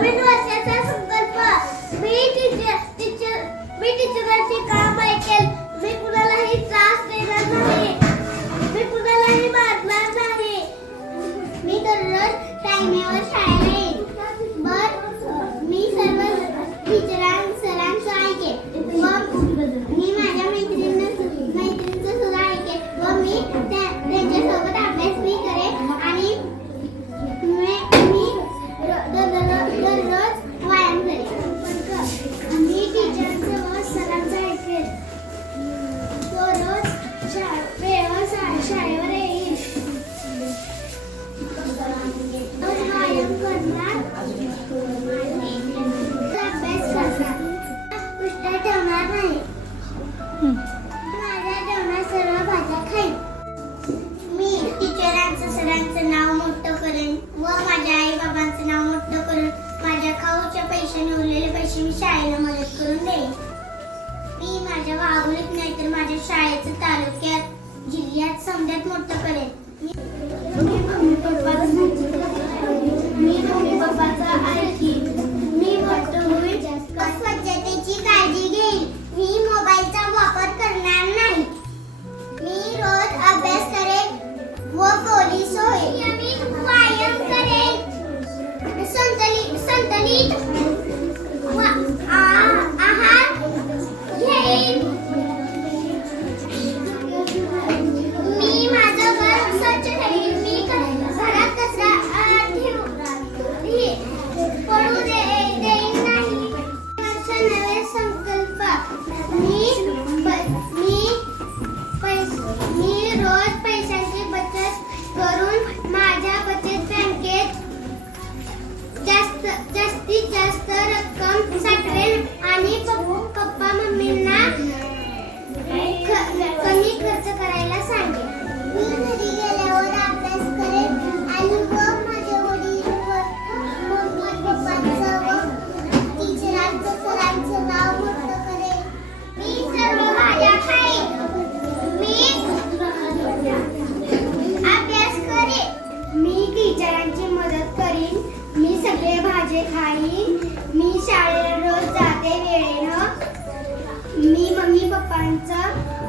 नवीन वर्षाचा संकल्प. मी teacher teacher मी टीचरांचे काम ऐकेल. मी कुणालाही त्रास देणार नाही. मी कुणालाही मारणार नाही. मी दररोज टायमेवर शाळेला പക്ഷെ അയവരെ माझे खाई मी शाळेला रोज जाते वेळेनं. मी मम्मी पप्पांचं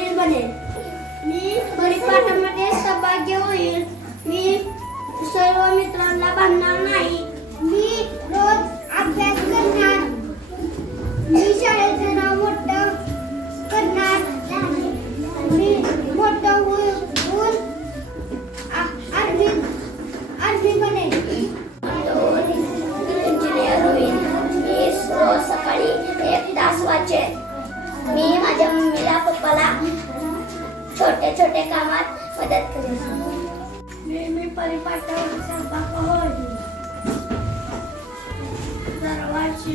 वडील बनेल. मी परिपाठामध्ये सहभागी होईल. मी सर्व मित्रांना भांडणार नाही. मी रोज अभ्यास करणार. मी शाळेत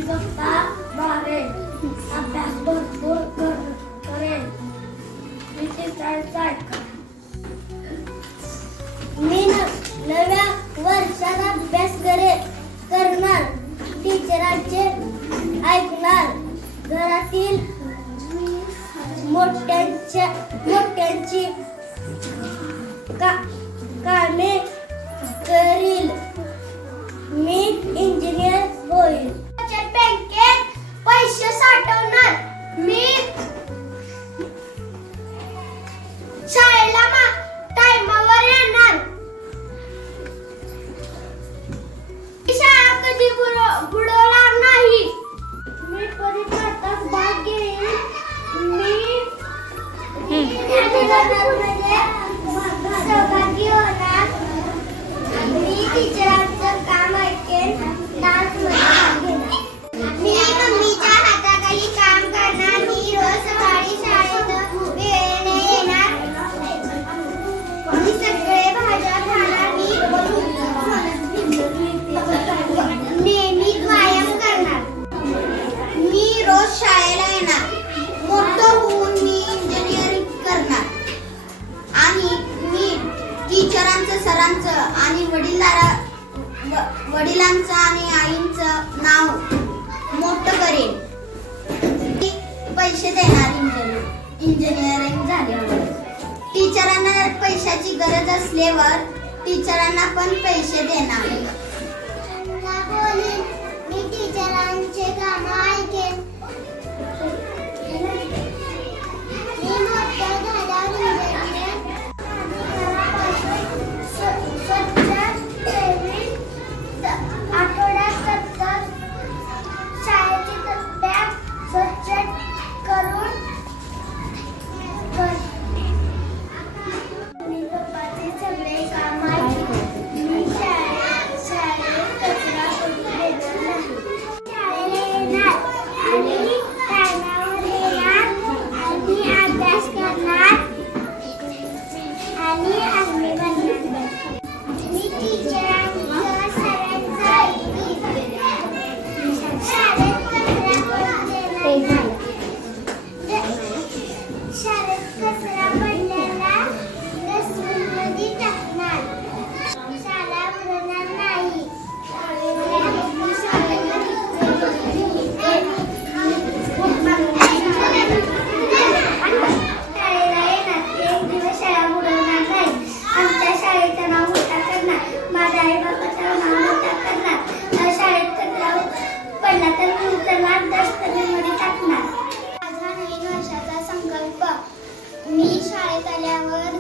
शिवता मारे अभ्यास भरपूर कर करेल मी नव्या वर्षात अभ्यास करे करणार. टीचरांचे ऐकणार. घरातील मोठ्यांच्या मोठ्यांची का कामे पैशाची गरज असल्यावर टीचरांना पण पैसे देणार. आल्यावर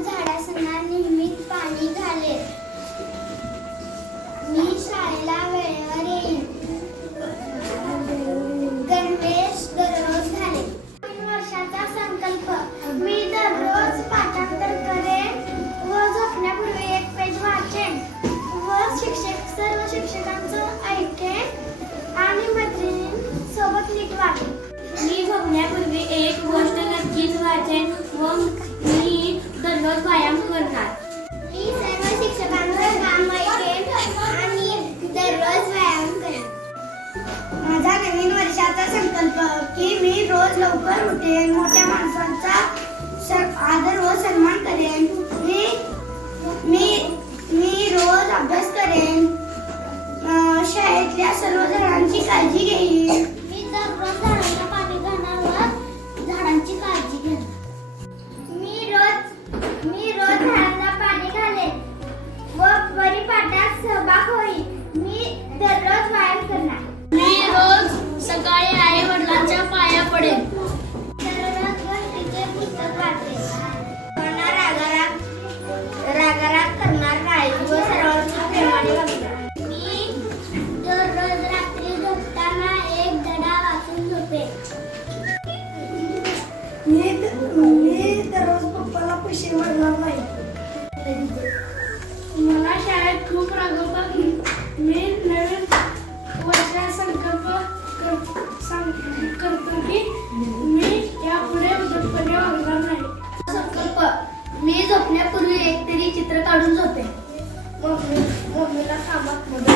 व्यायाम करणार. मी सर्व शिक्षकांवर काम ऐकेन आणि दररोज व्यायाम करेन. माझा नवीन वर्षाचा संकल्प की मी रोज लवकर उठेन मोठ्या माणसांचा आदर व सन्मान करेन. मी मी मी रोज अभ्यास करेन. शाळेतल्या सर्व जणांची काळजी घेईन. प्रमुख राघोबा मी नवीन वर्षा संकल्प. कर, करतो की मी या पुढे उद्धटपणे वागणार नाही संकल्प मी झोपण्यापूर्वी एक तरी चित्र काढून झोपे मम्मी मम्मीला कामात मदत